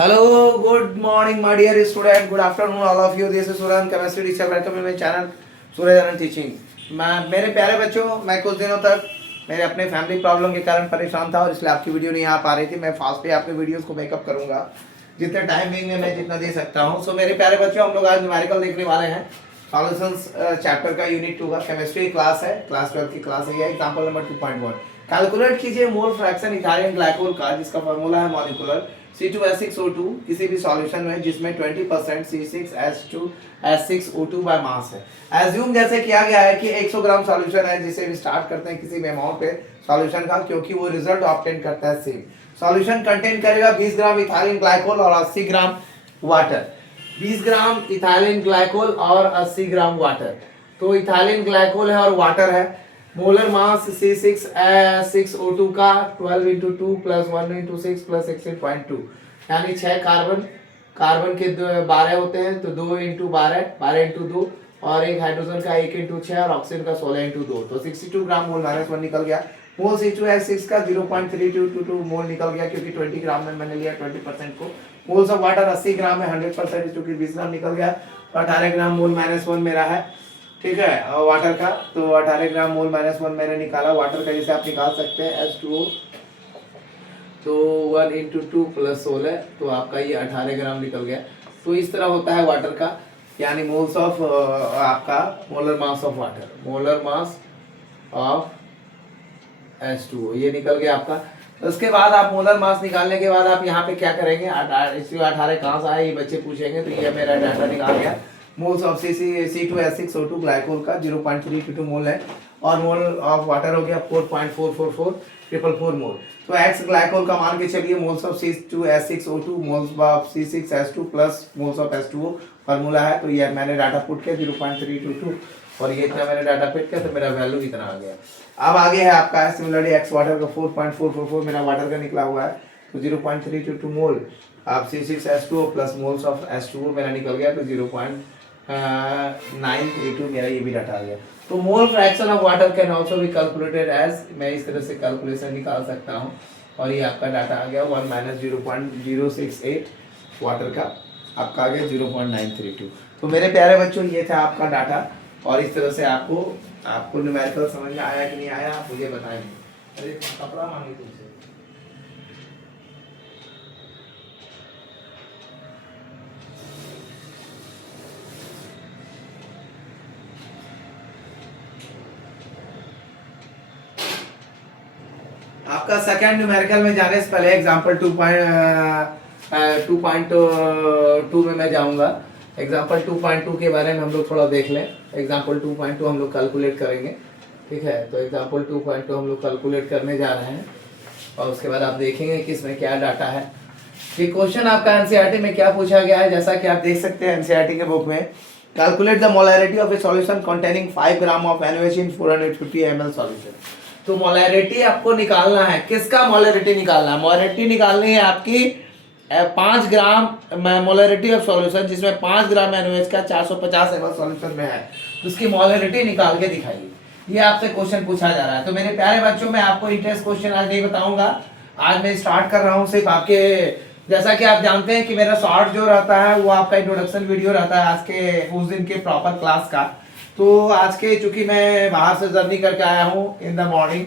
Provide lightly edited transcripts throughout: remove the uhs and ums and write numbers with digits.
Hello, good morning, my dear student. Good afternoon, all of you. This is Suraj, chemistry teacher. Welcome to my channel, Suraj Anand teaching. मैं मेरे प्यारे बच्चों, मैं कुछ दिनों तक मेरे अपने फैमिली प्रॉब्लम के कारण परेशान था और इसलिए आपकी वीडियो नहीं आ पा रही थी। मैं फास्ट पे आपके वीडियोस को बैकअप करूंगा जितने टाइमिंग में मैं जितना दे सकता हूँ। सो मेरे प्यारे बच्चों, हम लोग आज न्यूमेरिकल देखने वाले हैं। सॉल्यूशंस चैप्टर का यूनिट 2 का केमिस्ट्री क्लास है, क्लास 12 की क्लास है। एग्जाम्पल नंबर 2.1 कैलकुलेट कीजिए मोल फ्रैक्शन इथाइलिन ग्लाइकोल का, जिसका फॉर्मूला है मॉलिक्यूलर C2H6O2 किसी भी सॉल्यूशन में जिसमें 20% C6H2S6O2 बाय मास है। एज्यूम जैसे किया गया है कि 100 ग्राम सॉल्यूशन है जिसे भी स्टार्ट करते हैं किसी भी अमाउंट पे सॉल्यूशन का, क्योंकि वो रिजल्ट ऑब्टेन करता है सेम। सॉल्यूशन कंटेन करेगा 20 ग्राम इथाइलिन ग्लाइकोल और 80 ग्राम वाटर। 20 ग्राम इथाइलिन ग्लाइकोल और 80 ग्राम वाटर। तो इथाइलिन ग्लाइकोल है और वाटर है। मोलर मास C6H6O2 का 12 × 2 + 1 × 6 + 16.2 यानी 6 कार्बन के 12 होते हैं, तो 2 × 12 12 × 2 और एक हाइड्रोजन का 1 × 6 और ऑक्सीजन का 16 × 2, तो 62 ग्राम मोल -1 निकल गया। मोल C2H6 का 0.3222 मोल निकल गया, क्योंकि 20 ग्राम में मैंने लिया 20% को। मोल्स ऑफ वाटर 80 ग्राम में 100%, क्योंकि 20 ग्राम निकल गया। 18 ग्राम मोल -1 मेरा है, ठीक है, वाटर का। तो 18 ग्राम मोल -1 मैंने निकाला वाटर का, जिसे आप निकाल सकते हैं H2O। तो 1 × 2 + 16, तो आपका ये 18 ग्राम निकल गया। तो इस तरह होता है वाटर का, यानी मोल्स ऑफ आपका molar mass of water, molar mass of H2O ये निकल गया आपका। उसके बाद आप मोलर मास निकालने के बाद आप यहाँ पे क्या करेंगे, 18 कहाँ से आए ये बच्चे पूछेंगे, तो ये मेरा डाटा निकाल गया। मोल्स ऑफ C2H6O2 ग्लाइकोल का 0.322 मोल है और मोल ऑफ वाटर हो गया 4.4444 मोल। तो एक्स ग्लाइकोल का मान के चलिए moles of C2H6O2 moles of C6H2 plus moles of H2O formula है। तो ये मैंने डाटा पुट किया 0.322 और ये इतना मैंने डाटा पुट किया, तो मेरा वैल्यू इतना आ गया। अब आगे है आपका सिमिलरली एक्स वाटर का 4.444 मेरा वाटर का निकला हुआ है, तो 0.322 मोल आप C6H2O plus moles of H2O मेरा निकल गया, तो 0.932 मेरा ये भी डाटा आ गया। तो mole fraction of water can also be calculated as, मैं इस तरह से कैलकुलेशन निकाल सकता हूँ और ये आपका डाटा आ गया 1 - 0.068 वाटर का आपका आ गया 0.932। तो मेरे प्यारे बच्चों, ये था आपका डाटा और इस तरह से आपको न्यूमेरिकल समझ में आया कि नहीं आया, आप मुझे बताएं। अरे कपड़ा मांगी तुमसे। आपका सेकंड न्यूमेरिकल में जाने से पहले एग्जांपल 2.2 में मैं जाऊंगा। एग्जांपल 2.2 के बारे में हम लोग थोड़ा देख लें। एग्जांपल 2.2 हम लोग कैलकुलेट करेंगे, ठीक है। तो एग्जांपल 2.2 हम लोग कैलकुलेट करने जा रहे हैं और उसके बाद आप देखेंगे कि इसमें क्या डाटा है। ये क्वेश्चन आपका एनसीईआरटी में क्या पूछा गया है, जैसा कि आप देख सकते हैं एनसीईआरटी के बुक में, calculate the molarity of A solution containing 5 gram of NaOH in 450 ml solution. तो मोलैरिटी आपको निकालना है, किसका मोलैरिटी निकालना है? मोलैरिटी निकालनी है आपकी 5 ग्राम मोलैरिटी ऑफ सॉल्यूशन, जिसमें 5 ग्राम NaOH का 450 ml सॉल्यूशन में है, उसकी मोलैरिटी निकाल के दिखाइए। ये आपसे क्वेश्चन पूछा जा रहा है। तो मेरे प्यारे बच्चों, मैं आपको इंटरेस्ट क्वेश्चन आज नहीं बताऊंगा। आज मैं स्टार्ट कर रहा हूँ सिर्फ आपके, जैसा कि आप जानते हैं कि मेरा शॉर्ट जो रहता है वो आपका इंट्रोडक्शन वीडियो रहता है आज के उस दिन के प्रॉपर क्लास का। तो आज के चूंकि मैं बाहर से जर्नी करके आया हूँ इन द मॉर्निंग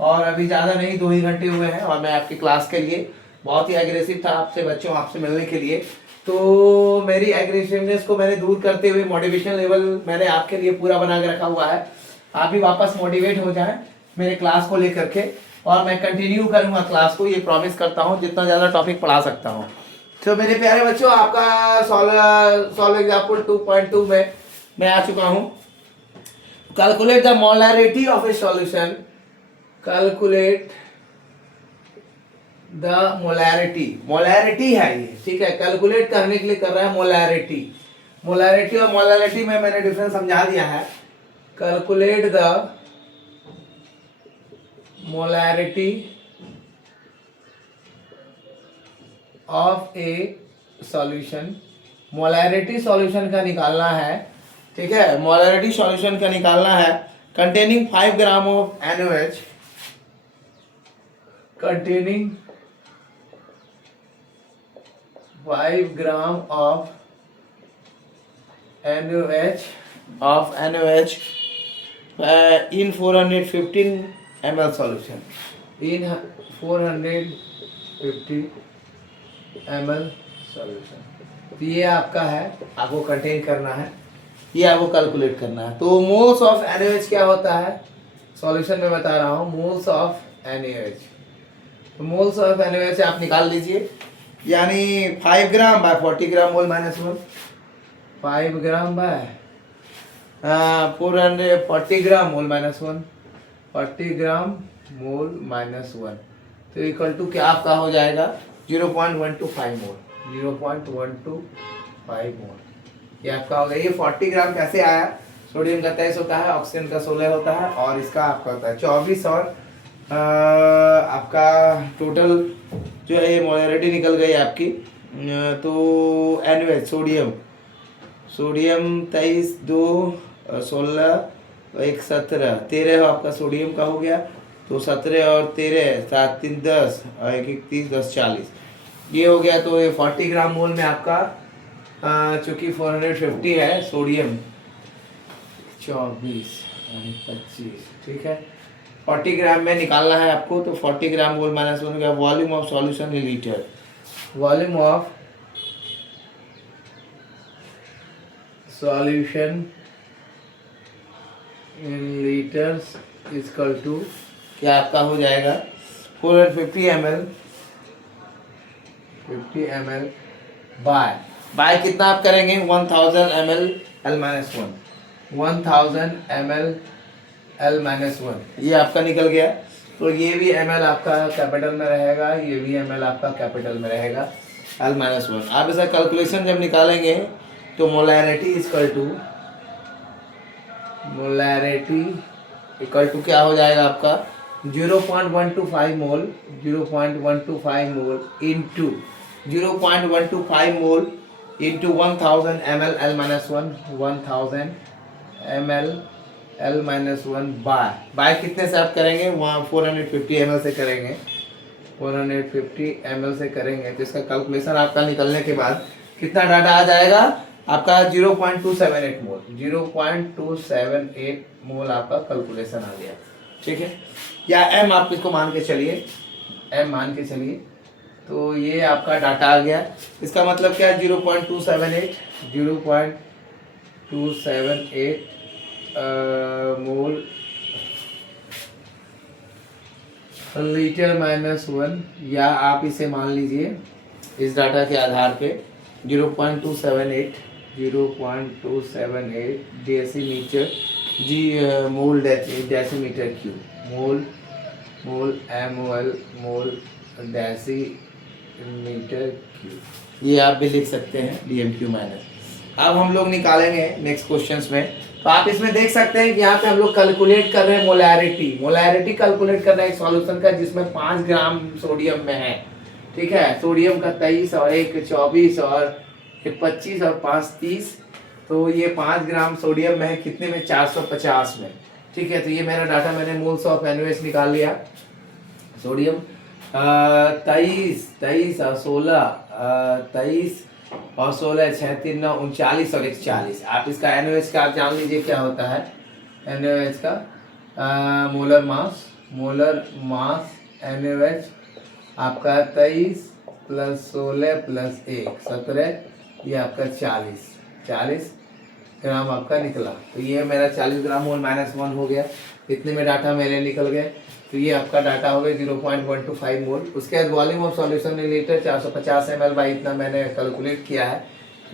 और अभी ज़्यादा नहीं 2 ही घंटे हुए हैं और मैं आपकी क्लास के लिए बहुत ही एग्रेसिव था आपसे बच्चों, आपसे मिलने के लिए। तो मेरी एग्रेसिवनेस को मैंने दूर करते हुए मोटिवेशन लेवल मैंने आपके लिए पूरा बना के रखा हुआ है। आप भी वापस मोटिवेट हो जाएं मेरे क्लास को लेकर के, और मैं कंटिन्यू करूँगा क्लास को, ये प्रॉमिस करता हूँ जितना ज़्यादा टॉपिक पढ़ा सकता हूँ। तो मेरे प्यारे बच्चों, आपका सॉल्व एग्जाम्पल 2.2 में मैं आ चुका हूँ। Calculate the molarity of A solution, calculate the molarity, molarity है ये, ठीक है। कैलकुलेट करने के लिए कर रहा है मोलैरिटी। मोलैरिटी और मोलैरिटी में मैंने डिफरेंस समझा दिया है। Calculate the molarity of A solution, molarity solution का निकालना है, ठीक है। मोलैरिटी सॉल्यूशन का निकालना है containing 5 gram of NaOH, containing 5 gram of NaOH in 415 ml solution. In 450 ml solution. तो ये आपका है, आपको कंटेन करना है, ये आपको कैलकुलेट करना है। तो मोल्स ऑफ NaOH क्या होता है, सॉल्यूशन में बता रहा हूँ, मोल्स ऑफ NaOH। तो मोल्स ऑफ NaOH आप निकाल लीजिए, यानी 5 ग्राम बाय 40 ग्राम मोल माइनस 1, 5 ग्राम बाय 440 ग्राम मोल माइनस 1, 40 ग्राम मोल माइनस 1, तो इक्वल टू क्या आपका हो जाएगा 0.125 मोल, 0.125 मोल ये आपका हो गया। ये 40 ग्राम कैसे आया, सोडियम का 23 होता है, ऑक्सीजन का 16 होता है और इसका आपका होता है 24 और आपका टोटल जो है ये मोलैरिटी निकल गई आपकी। तो NaOH सोडियम 23 2 16 1 17 13 आपका सोडियम का हो गया, तो 17 और 13 7 3 10 और 1 1 30 10 40 ये हो गया। तो ये 40 ग्राम मोल में आपका चूँकि 450 है सोडियम 24 25, ठीक है, 40 ग्राम में निकालना है आपको। तो 40 ग्राम मोल माइनस 1 का volume of solution in litre, volume of solution in litres equal to क्या आपका हो जाएगा 450 ml 50 ml बाय कितना आप करेंगे 1000 ml L-1, 1000 ml L-1 ये आपका निकल गया। तो ये भी ml आपका कैपिटल में रहेगा, ये भी ml आपका कैपिटल में रहेगा L-1। आप इसका कैलकुलेशन जब निकालेंगे तो मोलैरिटी इक्वल टू क्या हो जाएगा आपका 0.125 mole, 0.125 mole into 0.125 mole into 1000 ml L-1, 1000 ml L-1 by कितने से आप करेंगे, वहाँ 450 ml से करेंगे, 450 ml से करेंगे। तो इसका कैलकुलेशन आपका निकलने के बाद कितना डाटा आ जाएगा आपका 0.278 मोल, 0.278 मोल आपका कैलकुलेशन आ गया, ठीक है, या m आप इसको मान के चलिए, m मान के चलिए। तो ये आपका डाटा आ गया। इसका मतलब क्या है 0.278 मोल लीटर माइनस 1, या आप इसे मान लीजिए इस डाटा के आधार पे 0.278 डेसीमीटर मोल डेसीमीटर क्यूब, मोल मोल डेसीमीटर क्यूब, ये आप भी लिख सकते हैं DMQ माइनस। अब हम लोग निकालेंगे नेक्स्ट क्वेश्चंस में। तो आप इसमें देख सकते हैं कि यहाँ पे हम लोग कैलकुलेट कर रहे हैं मोलैरिटी कैलकुलेट कर रहे हैं एक सॉल्यूशन का जिसमें 5 ग्राम सोडियम में है, ठीक है, सोडियम का 23 और 1 24 और 1 25 और 5 30, तो ये 5 ग्राम सोडियम में है कितने में 450 में, ठीक है। तो ये मेरा डाटा, मैंने मोल्स ऑफ NaOH निकाल लिया। सोडियम 23 और 16 23 और 16 6 3 9 39 और 140। आप इसका NaOH का आप जान लीजिए क्या होता है, NaOH का मोलर मास NaOH आपका 23 प्लस 16 प्लस 1 17, ये आपका 40 ग्राम आपका निकला। तो ये मेरा 40 ग्राम मोल माइनस 1 हो गया, इतने में डाटा मेरे निकल गए। तो ये आपका डाटा हो गया 0.125 मोल। उसके बाद volume of solution in litre 450 ml by इतना मैंने कैलकुलेट किया है।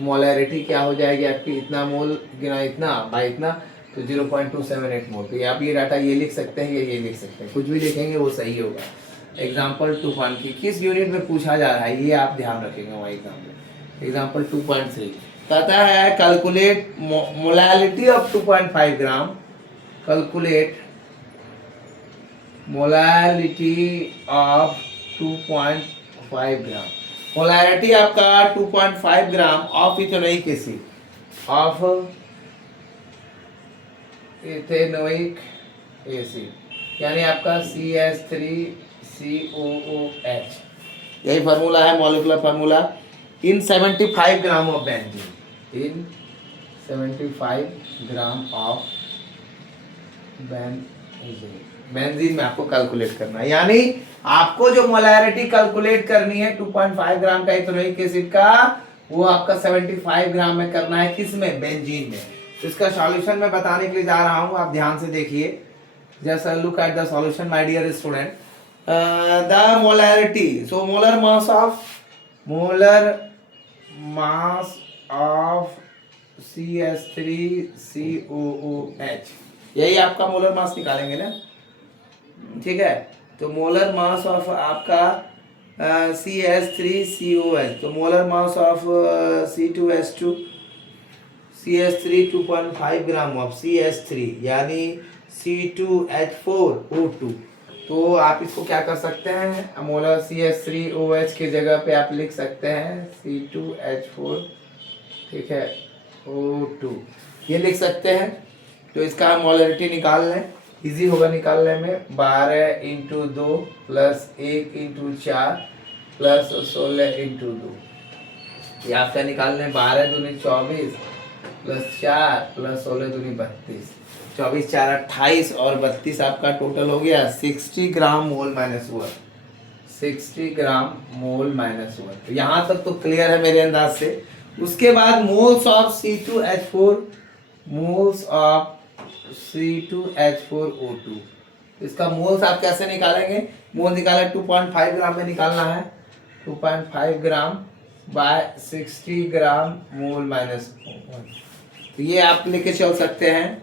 मोलैरिटी क्या हो जाएगी आपकी, इतना मोल गिना इतना बाई इतना, तो 0.278 मोल। तो आप ये डाटा ये लिख सकते हैं या ये लिख सकते हैं, कुछ भी लिखेंगे वो सही होगा। एग्जाम्पल 2.3 किस यूनिट में पूछा जा रहा है ये आप ध्यान रखेंगे वहाँ एग्जाम्पल 2.3 कहता है calculate molality of 2.5 gram, calculate molality of 2.5 gram. Molality आपका 2.5 gram of ethanoic acid, of ethanoic acid, यानी आपका CH3COOH, यही फार्मूला है, molecular formula in 75 gram of benzene, in 75 gram of benzene में आपको कैलकुलेट करना है। यानी आपको जो मोलैरिटी कैलकुलेट करनी है 2.5 ग्राम का इथेनोइक एसिड का, वो आपका 75 ग्राम में करना है। किस में? बेंजीन में। तो इसका सॉल्यूशन मैं बताने के लिए जा रहा हूं, आप ध्यान से देखिए। Just look at the solution my dear student. The molarity, so molar mass of CH3COOH, यही आपका मोलर मास निकालेंगे ना, ठीक है। तो मोलर मास ऑफ आपका CH3COH, तो molar mass of C2H2 CH3 2.5 gram of CH3 यानी C2H4O2। तो आप इसको क्या कर सकते हैं, मोलर CH3OH की जगह पे आप लिख सकते हैं C2H4, ठीक है, O2, ये लिख सकते हैं। तो इसका मोलरिटी निकाल लें, इजी होगा निकालने में। 12 × 2 प्लस 1 × 4 प्लस 16 × 2, ये आपका निकाल लें। 12 दूनी 24 प्लस 4 प्लस 16 दूनी 32, 24 4 28 और 32 आपका टोटल हो गया 60 ग्राम मोल माइनस 1, 60 ग्राम मोल माइनस 1। तो यहाँ तक तो क्लियर है मेरे अंदाज से। उसके बाद moles of C2H4, moles of C2H4O2, इसका मोल्स आप कैसे निकालेंगे? मोल निकाला 2.5 ग्राम में निकालना है, 2.5 ग्राम बाय 60 ग्राम मोल माइनस 1। तो ये आप लेके चल सकते हैं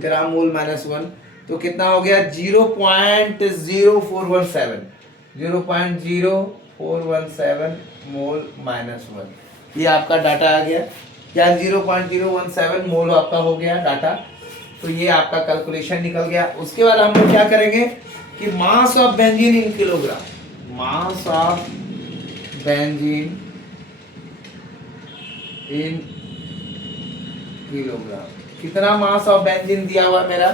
ग्राम मोल माइनस 1। तो कितना हो गया? 0.0417, 0.0417 मोल माइनस 1, ये आपका डाटा आ गया। या 0.017 मोल आपका हो गया डाटा। तो ये आपका कैलकुलेशन निकल गया। उसके बाद हम लोग क्या करेंगे कि मास of benzene in kilogram, mass of benzene in kilogram, कितना मास ऑफ बेंजीन दिया हुआ मेरा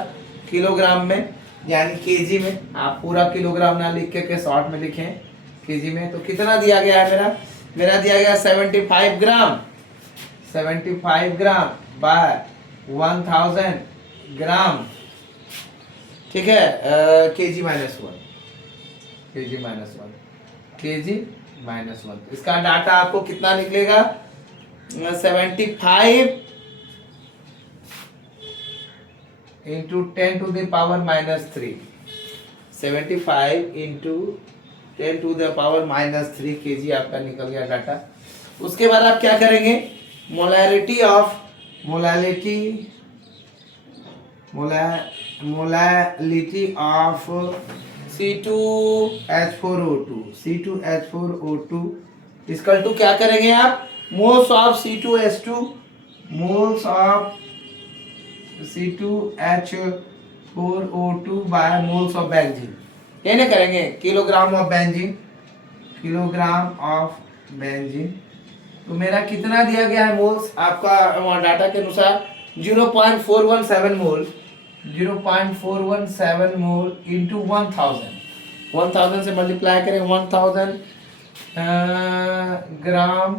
किलोग्राम में, यानी केजी में। आप पूरा किलोग्राम ना लिख के शॉर्ट में लिखें केजी में। तो कितना दिया गया है मेरा दिया गया 75 ग्राम, 75 ग्राम बाय 1000 ग्राम, ठीक है, KG minus 1, KG minus 1, KG minus 1। इसका डाटा आपको कितना निकलेगा? 75 into 10 to the power minus 3, 75 into 10 to the power minus 3 KG आपका निकल गया डाटा। उसके बाद आप क्या करेंगे? Molarity of C2H4O2 is equal to क्या करेंगे आप? Moles of C2H2, moles of C2H4O2 by moles of benzene, ये नहीं करेंगे kilogram of benzene, kilogram of benzene. तो मेरा कितना दिया गया है मोल्स आपका डाटा के अनुसार? 0.417 मोल, 0.417 मोल इंटू 1000 से मल्टीप्लाई करें, 1000 ग्राम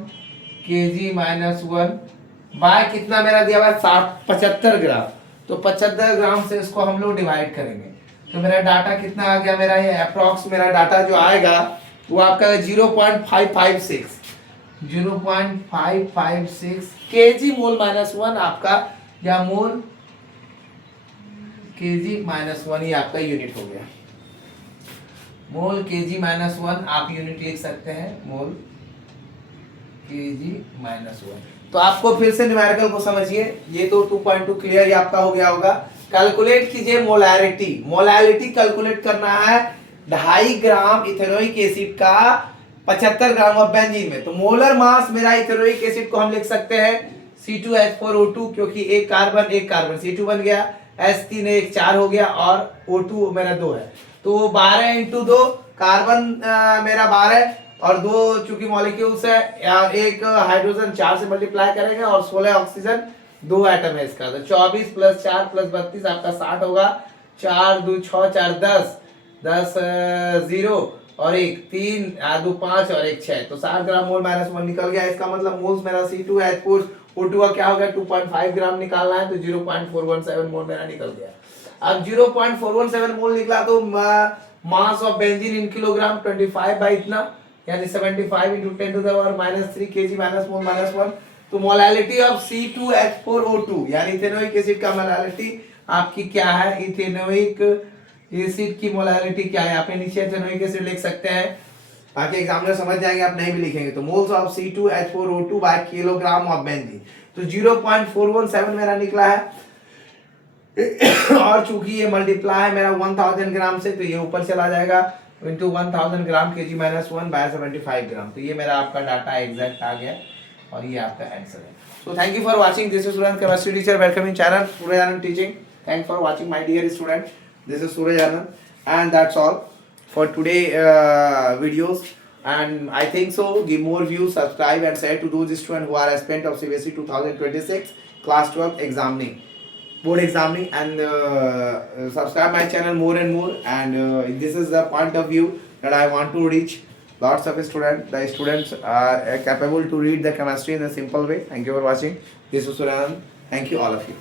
केजी माइनस 1 बाय कितना मेरा दिया हुआ है? 75 ग्राम। तो 75 ग्राम से इसको हम लोग डिवाइड करेंगे। तो मेरा डाटा कितना आ गया? मेरा ये अप्रॉक्स मेरा डाटा जो आएगा वो आपका 0.556, 0.556 केजी मोल माइनस 1 आपका, या मोल केजी माइनस 1 ही आपका यूनिट हो गया। मोल केजी माइनस 1 आप यूनिट लिख सकते हैं, मोल केजी माइनस 1। तो आपको फिर से न्यूमेरिकल को समझिए। ये तो 2.2 क्लियर ही आपका हो गया होगा। कैलकुलेट कीजिए मोलैरिटी, मोलैरिटी कैलकुलेट करना है 2.5 ग्राम इथेनोइक एसिड का 75 ग्राम ऑफ बेंजीन में। तो मोलर मास मेरा इथेनोइक एसिड को हम लिख सकते हैं C2H4O2, क्योंकि एक कार्बन C2 बन गया, H3 एक 4 हो गया और O2 मेरा 2 है। तो 12 × 2 कार्बन मेरा 12 और 2 चूंकि मॉलिक्यूल्स है, एक हाइड्रोजन 4 से मल्टीप्लाई करेंगे और 16 ऑक्सीजन 2 एटम है इसका। तो 24 + 4 + 32 आपका 60 होगा। 4 2 6 4 10 10 0 और एक 3 दो 5 और एक 6, तो 7 ग्राम मोल माइनस 1 निकल गया। इसका मतलब मोल्स मेरा C2H4 O2 का क्या हो गया 2.5 ग्राम निकालना है, तो 0.417 मोल मेरा निकल गया। अब 0.417 मोल निकला तो mass of benzene in kilogram 25 by इतना, यानी 75 into 10 to the power -3 kg minus mole minus 1। तो मोलैलिटी ऑफ C2H4O2 यानी इथेनोइक एसिड का मोलैलिटी आपकी क्या है, इथेनोइक एसिड की मोलैलिटी क्या है, आप नीचे इथेनोइक एसिड लिख सकते हैं ताकि एग्जामिनर समझ जाएंगे, आप नहीं भी लिखेंगे तो moles of C2H4O2 by kilogram of benzene, तो 0.417 मेरा निकला है। और चूंकि ये मल्टीप्लाई है मेरा 1000 ग्राम से, तो ये ऊपर चला जाएगा इनटू 1000 ग्राम kg माइनस 1 बाय 75 ग्राम, तो ये मेरा आपका डाटा एग्जैक्ट आ गया और ये आपका आंसर है। So thank you for watching, this is student chemistry teacher, welcome in channel Suraj Anand teaching. Thanks for watching my dear student, this is Suraj Anand and that's all for today videos, and I think so give more views, subscribe and share to those students who are aspirant of CBSE 2026 class 12 examining board examining, and subscribe my channel more and more, and this is the point of view that I want to reach lots of students. The students are capable to read the chemistry in a simple way. Thank you for watching, this is Suran, thank you all of you.